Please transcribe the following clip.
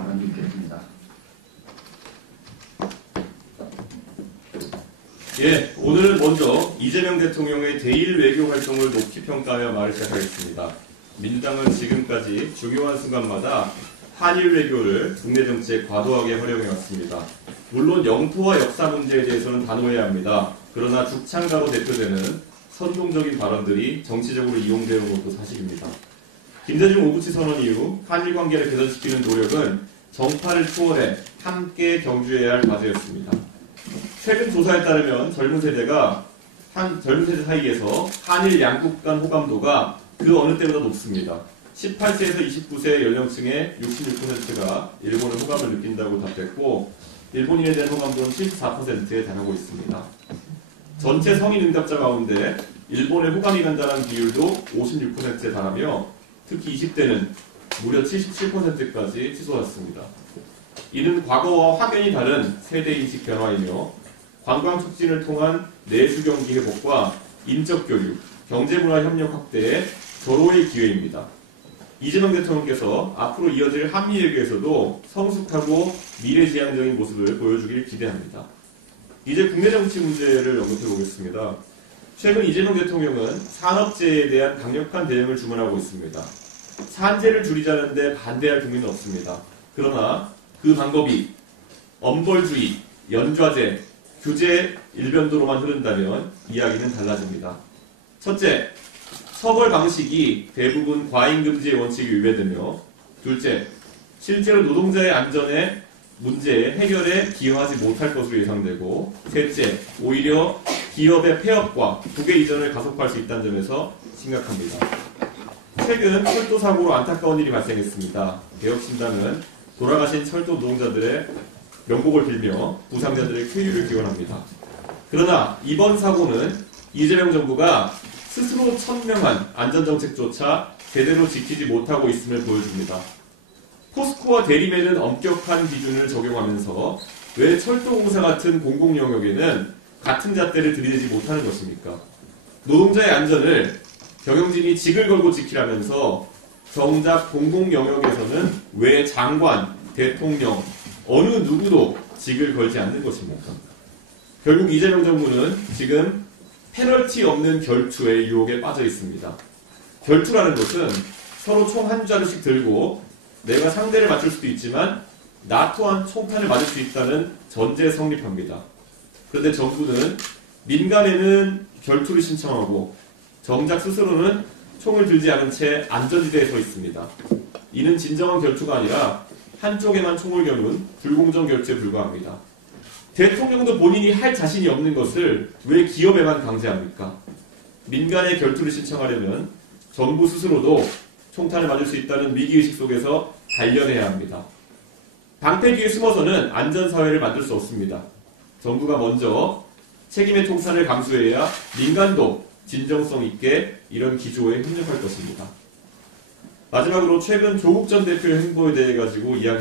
바람이 있겠습니다. 예, 오늘은 먼저 이재명 대통령의 대일 외교 활동을 높이 평가하며 말을 시작하겠습니다. 민주당은 지금까지 중요한 순간마다 한일 외교를 국내 정치에 과도하게 활용해왔습니다. 물론 영토와 역사 문제에 대해서는 단호해야 합니다. 그러나 죽창가로 대표되는 선동적인 발언들이 정치적으로 이용되어 온 것도 사실입니다. 김대중 오부치 선언 이후 한일 관계를 개선시키는 노력은 정파를 초월해 함께 경주해야 할 과제였습니다. 최근 조사에 따르면 젊은 세대 사이에서 한일 양국 간 호감도가 그 어느 때보다 높습니다. 18세에서 29세 연령층의 66%가 일본의 호감을 느낀다고 답했고, 일본인에 대한 호감도는 74%에 달하고 있습니다. 전체 성인 응답자 가운데 일본에 호감이 간다는 비율도 56%에 달하며, 특히 20대는 무려 77%까지 치솟았습니다. 이는 과거와 확연히 다른 세대인식 변화이며, 관광 촉진을 통한 내수 경기 회복과 인적 교류, 경제문화 협력 확대의 절호의 기회입니다. 이재명 대통령께서 앞으로 이어질 한미 외교에서도 성숙하고 미래지향적인 모습을 보여주길 기대합니다. 이제 국내 정치 문제를 언급해 보겠습니다. 최근 이재명 대통령은 산업재해에 대한 강력한 대응을 주문하고 있습니다. 산재를 줄이자는데 반대할 국민은 없습니다. 그러나 그 방법이 엄벌주의, 연좌제, 규제 일변도로만 흐른다면 이야기는 달라집니다. 첫째, 처벌 방식이 대부분 과잉금지의 원칙이 위배되며, 둘째, 실제로 노동자의 안전에 문제의 해결에 기여하지 못할 것으로 예상되고, 셋째, 오히려 기업의 폐업과 국외 이전을 가속화할 수 있다는 점에서 심각합니다. 최근 철도 사고로 안타까운 일이 발생했습니다. 개혁신당은 돌아가신 철도 노동자들의 명복을 빌며 부상자들의 쾌유를 기원합니다. 그러나 이번 사고는 이재명 정부가 스스로 천명한 안전정책조차 제대로 지키지 못하고 있음을 보여줍니다. 포스코와 대리매는 엄격한 기준을 적용하면서 왜 철도공사 같은 공공영역에는 같은 잣대를 들이대지 못하는 것입니까? 노동자의 안전을 경영진이 직을 걸고 지키라면서 정작 공공영역에서는 왜 장관, 대통령, 어느 누구도 직을 걸지 않는 것입니까? 결국 이재명 정부는 지금 페널티 없는 결투의 유혹에 빠져 있습니다. 결투라는 것은 서로 총 한 자루씩 들고 내가 상대를 맞출 수도 있지만 나 또한 총탄을 맞을 수 있다는 전제에 성립합니다. 그런데 정부는 민간에는 결투를 신청하고 정작 스스로는 총을 들지 않은 채 안전지대에 서 있습니다. 이는 진정한 결투가 아니라 한쪽에만 총을 겨눈 불공정 결투에 불과합니다. 대통령도 본인이 할 자신이 없는 것을 왜 기업에만 강제합니까? 민간의 결투를 신청하려면 정부 스스로도 총탄을 맞을 수 있다는 위기의식 속에서 단련해야 합니다. 방패 뒤에 숨어서는 안전사회를 만들 수 없습니다. 정부가 먼저 책임의 총탄을 감수해야 민간도 진정성 있게 이런 기조에 협력할 것입니다. 마지막으로 최근 조국 전 대표의 행보에 대해 가지고 이야기